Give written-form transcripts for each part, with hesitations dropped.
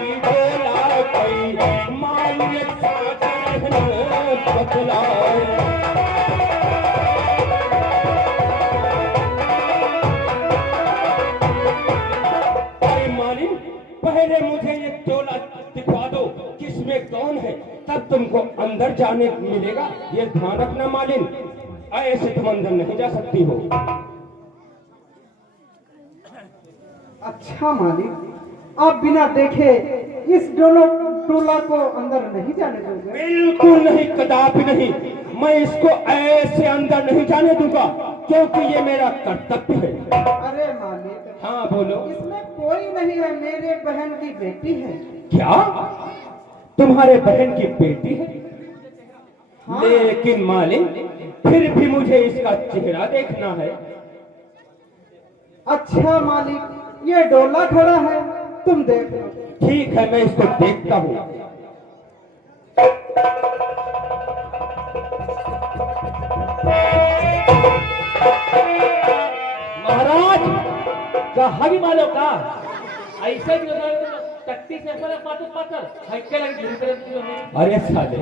माली बोला कोई माली बतलाए। पहले मुझे ये टोला दिखा दो किसमें कौन है, तब तुमको अंदर जाने मिलेगा। ये ध्यान रखना मालिन, ऐसे तुम अंदर नहीं जा सकती हो। अच्छा मालिक, आप बिना देखे इस टोला को अंदर नहीं जाने दोगे? बिल्कुल नहीं, कदापि नहीं। मैं इसको ऐसे अंदर नहीं जाने दूंगा, क्योंकि ये मेरा कर्तव्य है। अरे मालिक। हाँ बोलो। इसमें कोई नहीं है, मेरे बहन की बेटी है। क्या तुम्हारे बहन की बेटी है? हाँ। लेकिन मालिक फिर भी मुझे इसका चेहरा देखना है। अच्छा मालिक, ये डोला खड़ा है, तुम देख लो। ठीक है, मैं इसको देखता हूँ। महाराज कहा भी मालो का ऐसे टट्टी से पातर अरे साले,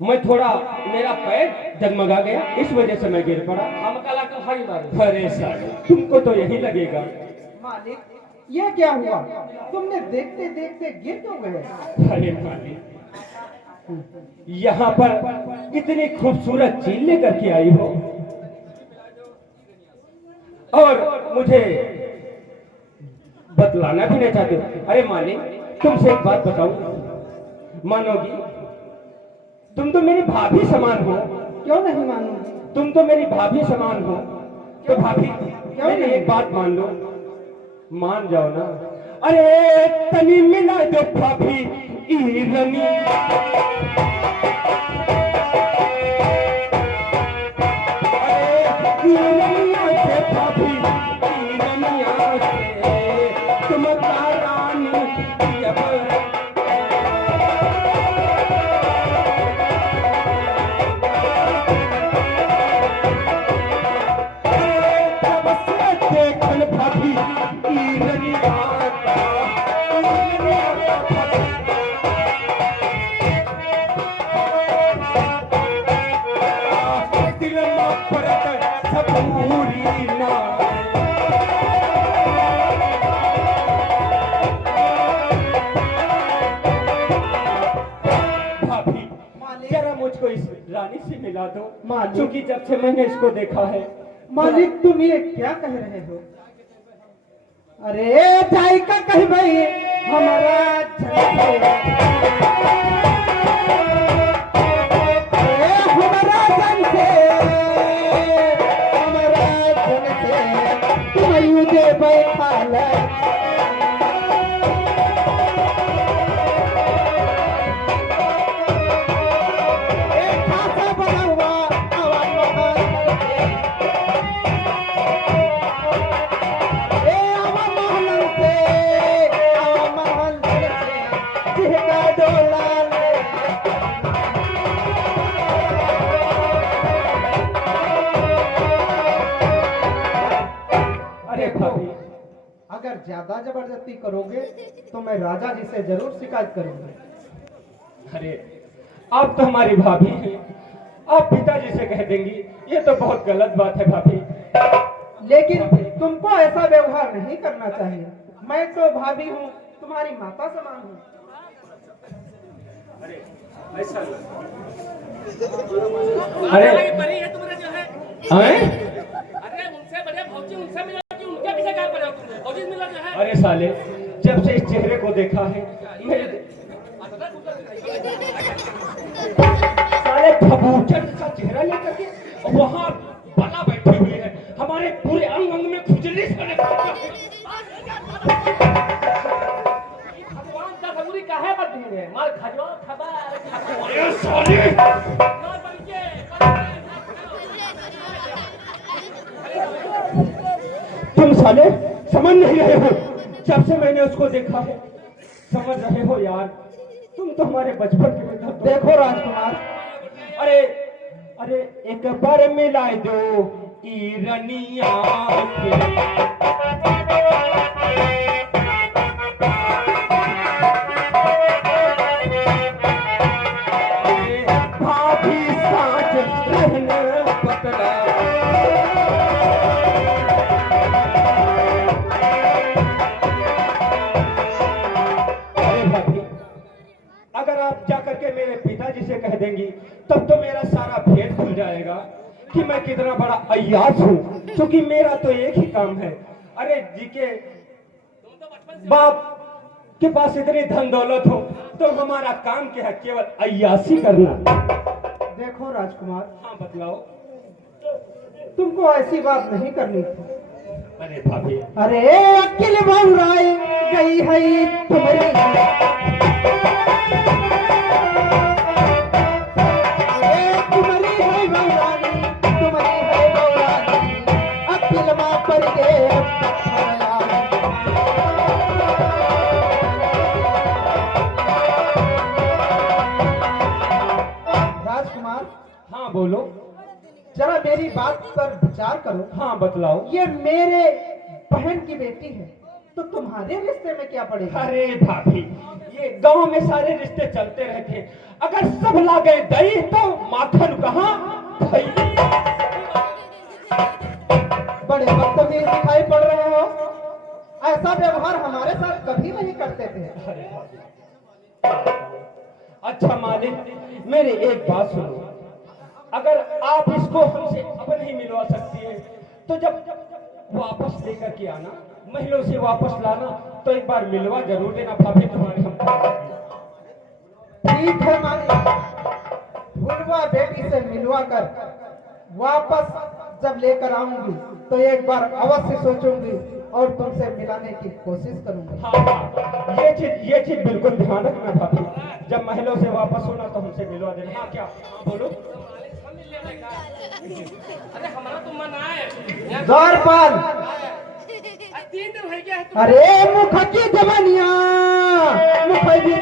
मैं थोड़ा, मेरा पैर जगमगा गया, इस वजह से मैं गिर पड़ा। हम कला का भाई मारो। अरे साले, तुमको तो यही लगेगा। मालिक ये क्या हुआ, तुमने देखते देखते गिर क्यों गए? अरे मालिक, यहाँ पर इतनी खूबसूरत चीज लेकर के आई हो और मुझे बतलाना भी नहीं चाहते हो। अरे मालिक, तुमसे एक बात बताऊं, मानोगी? तुम तो मेरी भाभी समान हो। क्यों नहीं मानूंगी? तुम तो मेरी भाभी समान हो, तो भाभी मेरी एक बात मान लो, मान जाओ ना। अरे तनी मिला दो भाभी ईरनी, मुझको इस रानी से मिला दो, क्योंकि जब से मैंने इसको देखा है। मालिक तुम ये क्या कह रहे हो? अरे जाई का कह भाई हमारा अगर ज्यादा जबरदस्ती करोगे तो मैं राजा जी से जरूर शिकायत करूंगा। अरे आप तो हमारी भाभी हैं, आप पिताजी से कह देंगी, ये तो बहुत गलत बात है भाभी। लेकिन तुमको ऐसा व्यवहार नहीं करना चाहिए। मैं तो भाभी हूँ, तुम्हारी माता समान हूँ। अरे ऐसा अरे परी है तुम्हारा जो है, अरे उनसे बड़े भौजी उनसे मिला कि उनके पीछे क्या पड़े हो तुम? भौजी मिला जो है। अरे साले, जब से इस चेहरे को देखा है साले खबूतर का चेहरा लेकर के वहाँ बला बैठी हुई है, हमारे पूरे अंग अंग में खुजली सा भगवान का खबूरी काहे मत दिए मार खजवा खबर तुम साले समझ नहीं रहे हो। जब से मैंने उसको देखा है, समझ रहे हो यार, तुम तो हमारे बचपन के बेटा। देखो राजकुमार, अरे अरे एक बार मिला दो ईरनिया कह देंगी तब तो मेरा सारा भेद खुल जाएगा कि मैं कितना बड़ा अय्यास हूँ, क्योंकि मेरा तो एक ही काम है। अरे जी के बाप के पास इतनी धन दौलत हो तो हमारा काम क्या है? केवल अय्यासी करना। देखो राजकुमार, हाँ बतलाओ। तुमको ऐसी बात नहीं करनी थी। अरे भाभी, अरे अकेले बहुराई गई है तुम्हारी, तुम्हारी है बहुरानी, तुम्हारी है बहुरानी, अकेले माँ पर के राजकुमार। हाँ बोलो। जरा मेरी बात पर विचार करो। हाँ बतलाओ। ये मेरे बहन की बेटी है तो तुम्हारे रिश्ते में क्या पड़ेगा? अरे भाभी, ये गांव में सारे रिश्ते चलते रहते हैं, अगर सब लागे दही तो माखन कहाँ दही। बड़े बदतमीज दिखाई पड़ रहे हो। ऐसा व्यवहार हमारे साथ कभी नहीं करते थे। अरे भाभी, अच्छा मालिक, मेरी एक बात सुनो। अगर आप इसको हमसे अब नहीं मिलवा सकती है तो जब वापस लेकर के आना, महलों से वापस लाना, तो एक बार मिलवा जरूर देना भाभी तुम्हारे हम। ठीक है मालिक, भुलवा बेटी से मिलवा कर वापस जब लेकर आऊंगी तो एक बार अवश्य सोचूंगी और तुमसे मिलाने की कोशिश करूंगी। हाँ, ये चीज बिल्कुल ध्यान रखना भाभी, जब महलों से वापस होना तो हमसे मिलवा देना। हाँ क्या? हाँ बोलो। अरे हमारा तो मन आए द्वारपाल, 3 दिन हो गया है। अरे मुख की जवानिया मुख भी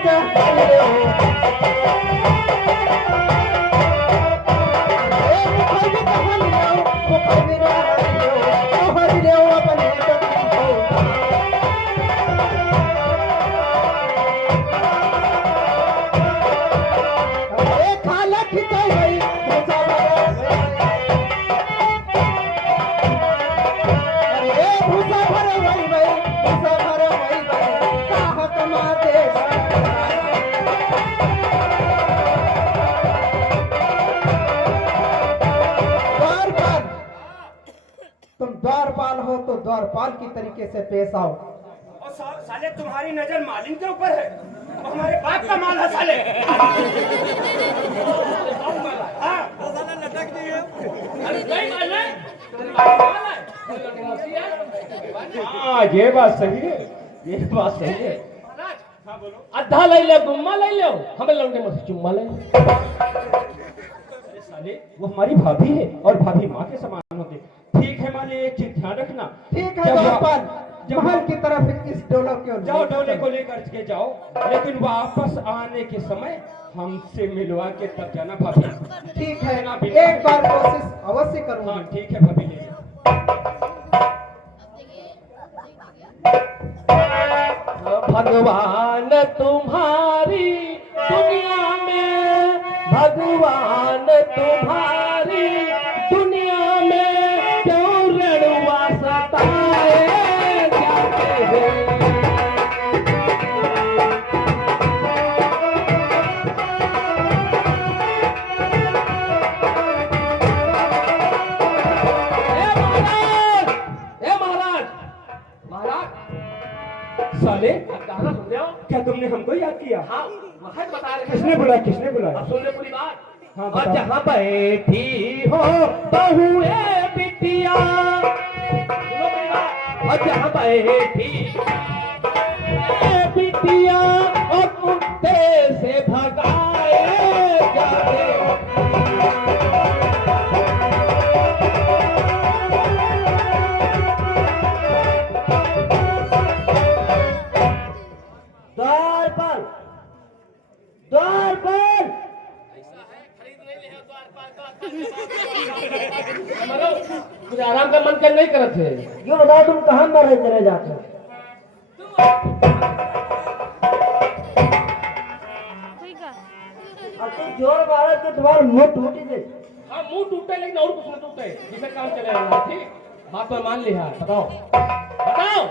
द्वारपाल हो तो द्वारपाल की तरीके से पेश आओ। और साले तुम्हारी नजर मालिन के ऊपर है, हमारे बाप का माल है साले। अरे नहीं माल है, हाँ ये बात सही है, ये बात सही है। हाँ बोलो। अद्धा ले लो, गुम्मा ले लो, हमें लौंडे मत चुम्मा ले। अरे साले, वो हमारी भाभी है और भाभी माँ के समान होते। ठीक है मालिक, एक चीज ध्यान रखना। ठीक है द्वारपाल, महल की तरफ इस डोलो की ओर जाओ, डोले को लेकर के जाओ, लेकिन वापस आने के समय हमसे मिलवा के तब जाना भाभी। ठीक है, एक बार कोशिश अवश्य करूंगा। हाँ ठीक है भाभी, ले लो। भगवान तुम्हारी दुनिया में, भगवान तुम्हारी दुनिया में क्यों रणवा सताए जाते हैं। ए महाराज, साले, गाना सुन रहे हो? क्या तुमने हमको याद किया? हाँ, वक्त बता रहे किसने बुलाया, किसने बुलाया? अब सुन ले पूरी बात। हाँ, और बताओ। जहाँ बैठी हो बहुए बिटिया, सुनो मेरी बात। और जहाँ बैठी ए बिटिया और कुत्ते से भगाए जाते। द्वारपाल, द्वारपाल, कुछ आराम का मन कर नहीं करत है। ये बताओ तुम कहाँ मरे चले जाते हो? अब तुम जोर मारो तो तुम्हारा मुंह टूट जाए। हाँ, मुंह टूटे लेकिन और कुछ न टूटे, जिसे काम चलेगा। ठीक, बात तो मान लिया। बताओ बताओ।